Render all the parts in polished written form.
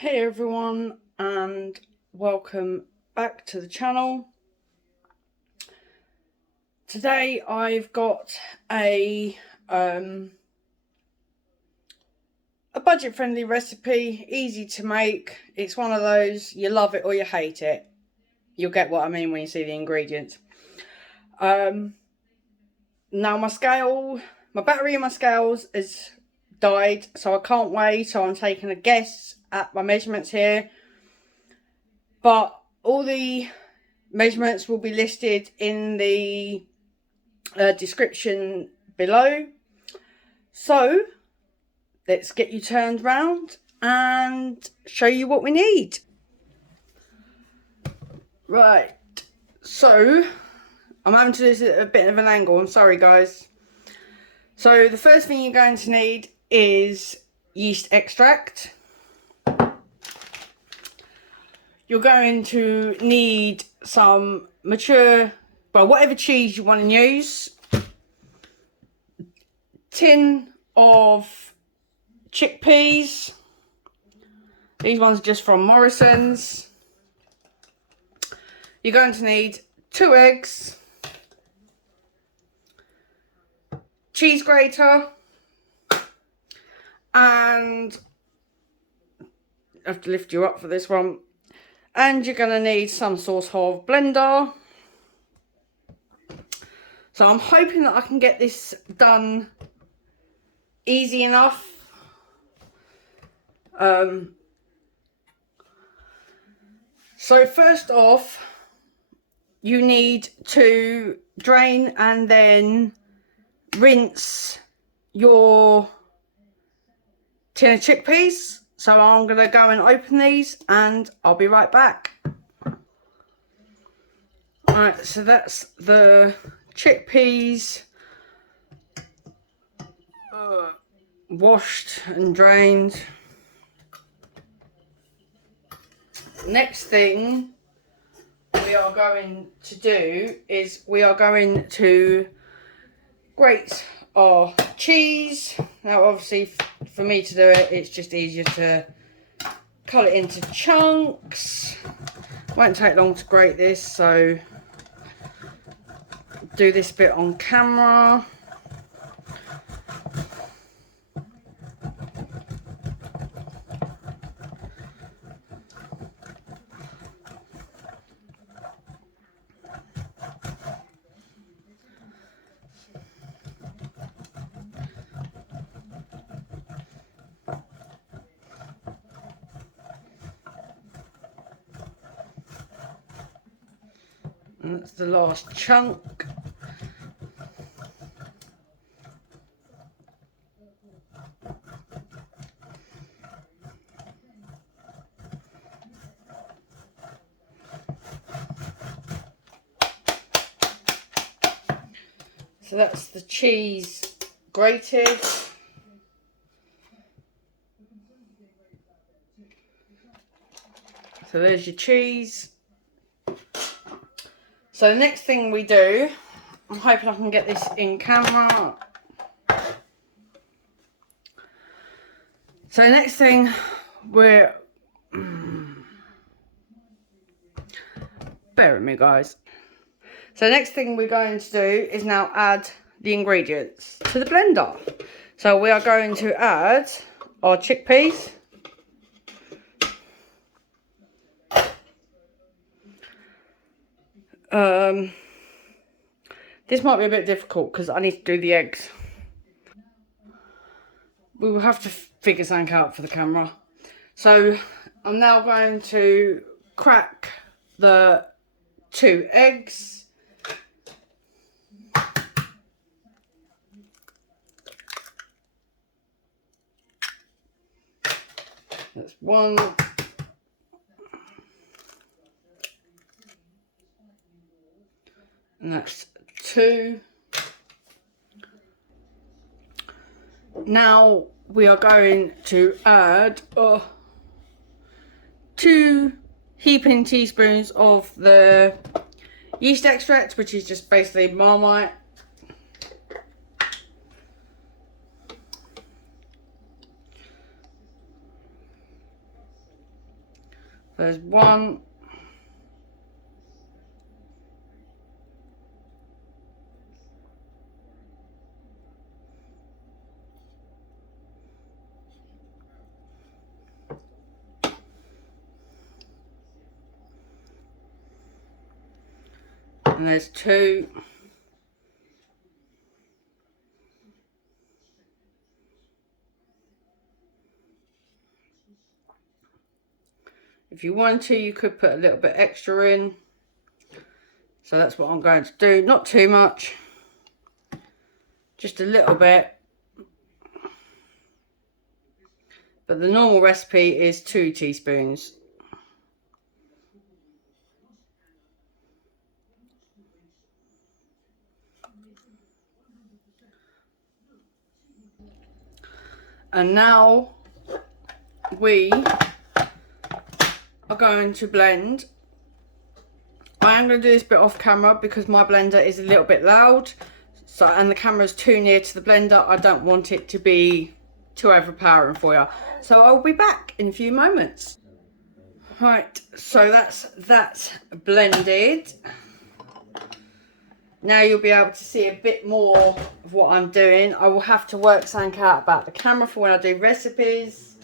Hey everyone, and welcome back to the channel. Today I've got a budget-friendly recipe, easy to make. It's one of those you love it or you hate it. You'll get what I mean when you see the ingredients. Now my battery in my scales has died, so I can't weigh, so I'm taking a guess at my measurements here. But all the measurements will be listed in the description below. So let's get you turned round and show you what we need. Right, so I'm having to do this at a bit of an angle, I'm sorry guys. So the first thing you're going to need is yeast extract. You're going to need some mature, well, whatever cheese you want to use. Tin of chickpeas. These ones are just from Morrison's. You're going to need 2 eggs, cheese grater, and I have to lift you up for this one. And you're going to need some sort of blender. So I'm hoping that I can get this done easy enough. So first off, you need to drain and then rinse your tin of chickpeas. So I'm going to go and open these and I'll be right back. Alright, so that's the chickpeas washed and drained. Next thing we are going to do is we are going to grate our cheese. Now obviously for me to do it, it's just easier to cut it into chunks. Won't take long to grate this, so do this bit on camera. And that's the last chunk. So that's the cheese grated. So there's your cheese. So the next thing we do, I'm hoping I can get this in camera. So the next thing bear with me guys. So the next thing we're going to do is now add the ingredients to the blender. So we are going to add our chickpeas. This might be a bit difficult because I need to do the eggs. We will have to figure something out for the camera. So I'm now going to crack the 2 eggs. That's 1. And that's 2. Now we are going to add 2 heaping teaspoons of the yeast extract, which is just basically Marmite. There's one. And there's two. If you want to, you could put a little bit extra in. So that's what I'm going to do. Not too much. Just a little bit. But the normal recipe is 2 teaspoons. And now we are going to blend. I am going to do this bit off camera because my blender is a little bit loud. So, and the camera is too near to the blender. I don't want it to be too overpowering for you. So I'll be back in a few moments. Right, so that's that blended. Now you'll be able to see a bit more of what I'm doing. I will have to work something out about the camera for when I do recipes.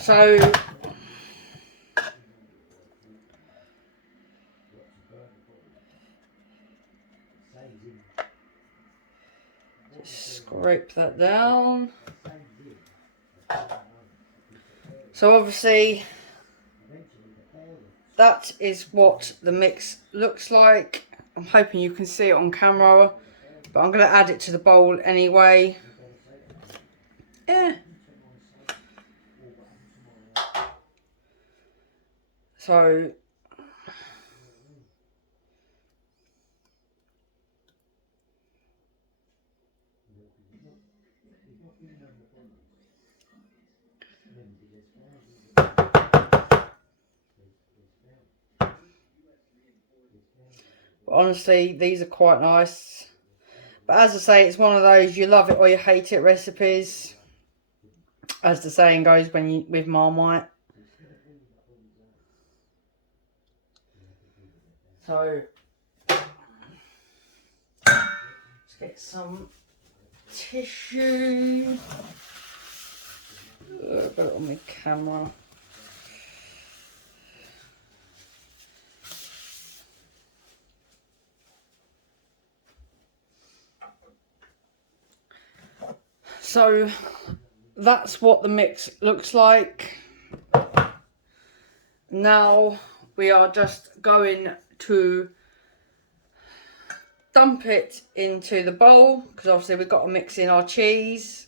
So just scrape that down. So obviously that is what the mix looks like. I'm hoping you can see it on camera, but I'm going to add it to the bowl anyway. Yeah. So honestly, these are quite nice. But as I say, it's one of those you love it or you hate it recipes. As the saying goes with Marmite. So let's get some tissue. I've got it on my camera. So that's what the mix looks like. Now we are just going to dump it into the bowl because obviously we've got to mix in our cheese.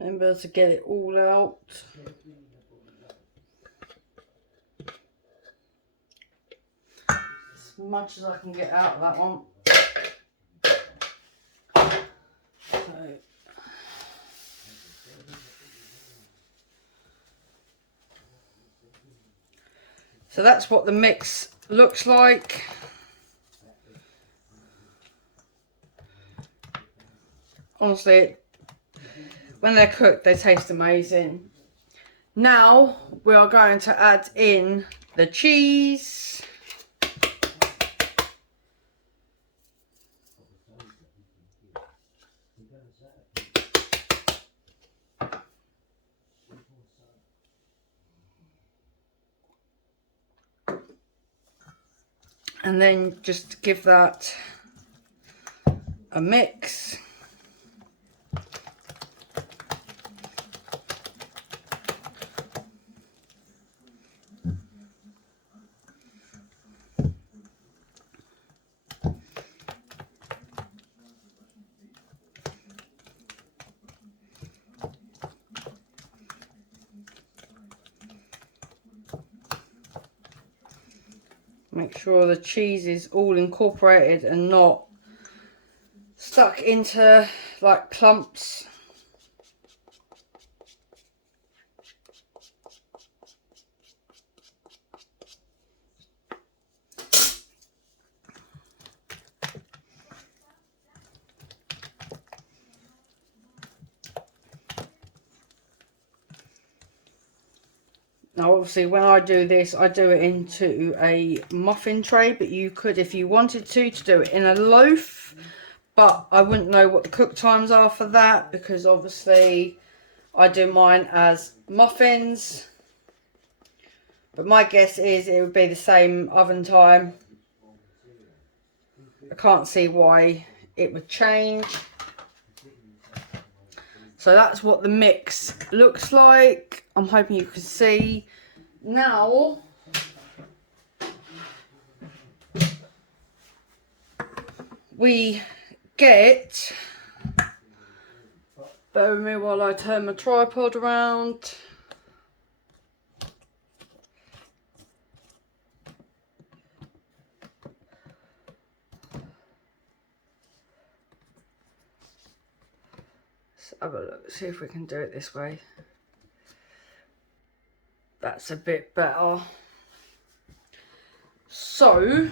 Remember to get it all out. As much as I can get out of that one. So that's what the mix looks like. Honestly, when they're cooked, they taste amazing. Now we are going to add in the cheese. And then just give that a mix. Make sure the cheese is all incorporated and not stuck into like clumps. Now obviously when I do this, I do it into a muffin tray, but you could, if you wanted to do it in a loaf, but I wouldn't know what the cook times are for that, because obviously I do mine as muffins. But my guess is it would be the same oven time. I can't see why it would change. So that's what the mix looks like. I'm hoping you can see. Now, we get, bear with me while I turn my tripod around. Let's have a look, see if we can do it this way. That's a bit better. So,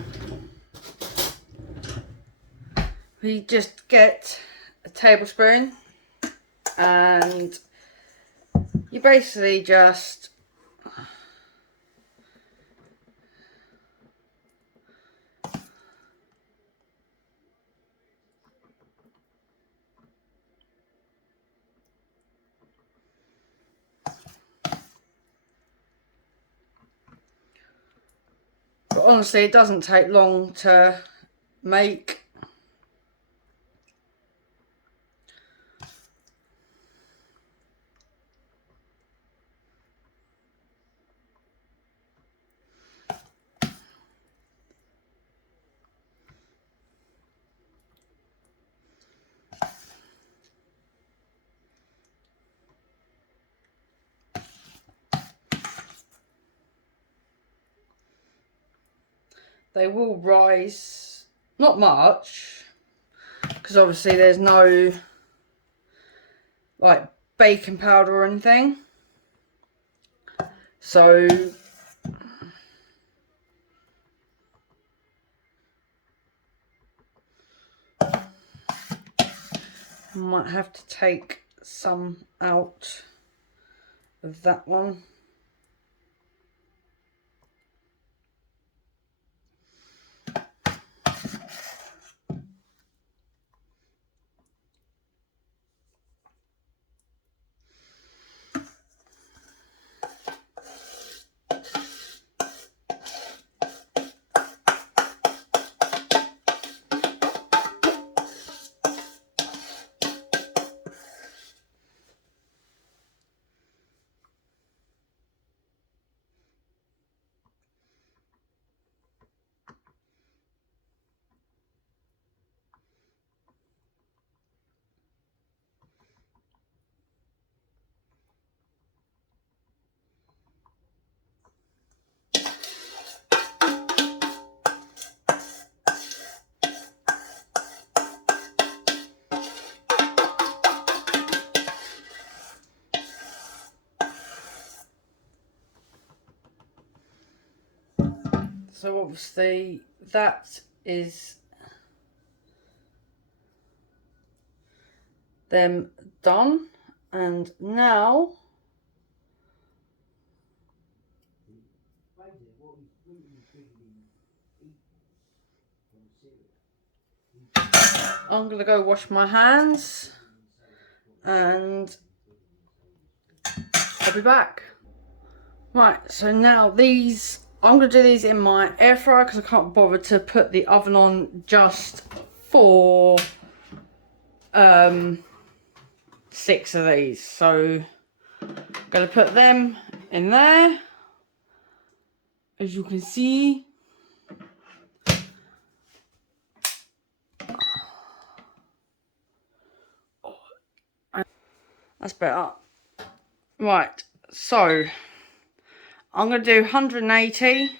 we just get a tablespoon and you basically just but honestly it doesn't take long to make. They will rise, not much, because obviously there's no like baking powder or anything. So I might have to take some out of that one. So obviously that is them done, and now I'm gonna go wash my hands and I'll be back. Right, so now these, I'm going to do these in my air fryer because I can't bother to put the oven on just for 6 of these. So I'm going to put them in there, as you can see. That's better. Right, so I'm going to do 180.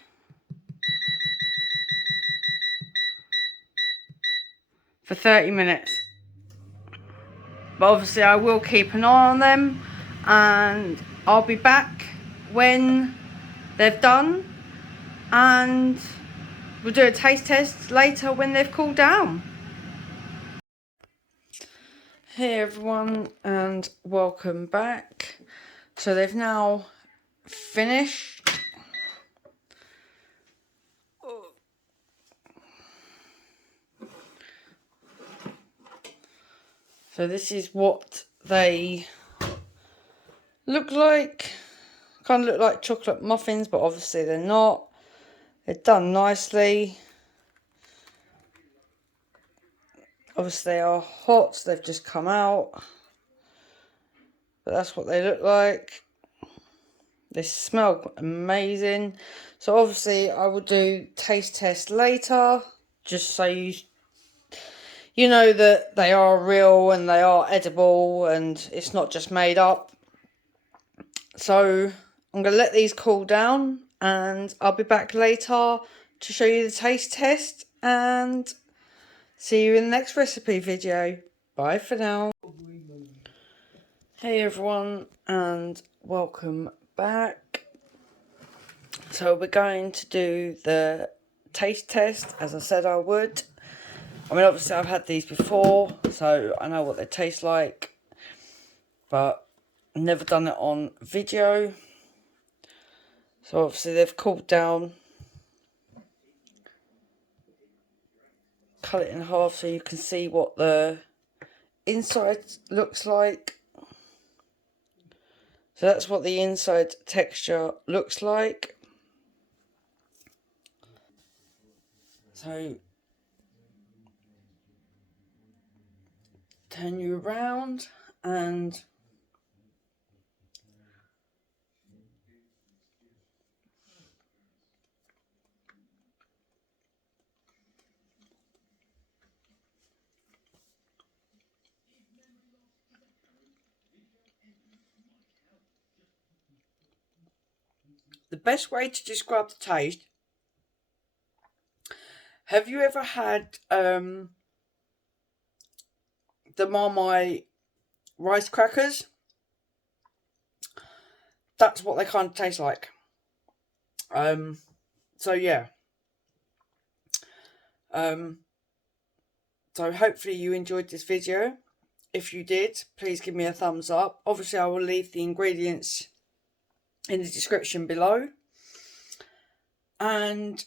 for 30 minutes. But obviously I will keep an eye on them, and I'll be back when they've done, and we'll do a taste test later when they've cooled down. Hey everyone, and welcome back. So they've now finished. So this is what they look like. Kind of look like chocolate muffins, but obviously they're not. They're done nicely. Obviously they are hot, so they've just come out. But that's what they look like. They smell amazing. So obviously I will do taste test later, just so you know that they are real and they are edible and it's not just made up. So I'm going to let these cool down, and I'll be back later to show you the taste test, and see you in the next recipe video. Bye for now. Hey everyone, and welcome back. So we're going to do the taste test, as I said I would. I mean, obviously I've had these before, so I know what they taste like, but I've never done it on video. So obviously they've cooled down. Cut it in half so you can see what the inside looks like. So that's what the inside texture looks like. So turn you around, and the best way to describe the taste, have you ever had the Marmite rice crackers? That's what they kind of taste like. So yeah. So hopefully you enjoyed this video. If you did, please give me a thumbs up. Obviously I will leave the ingredients in the description below. And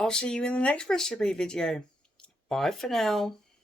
I'll see you in the next recipe video. Bye for now.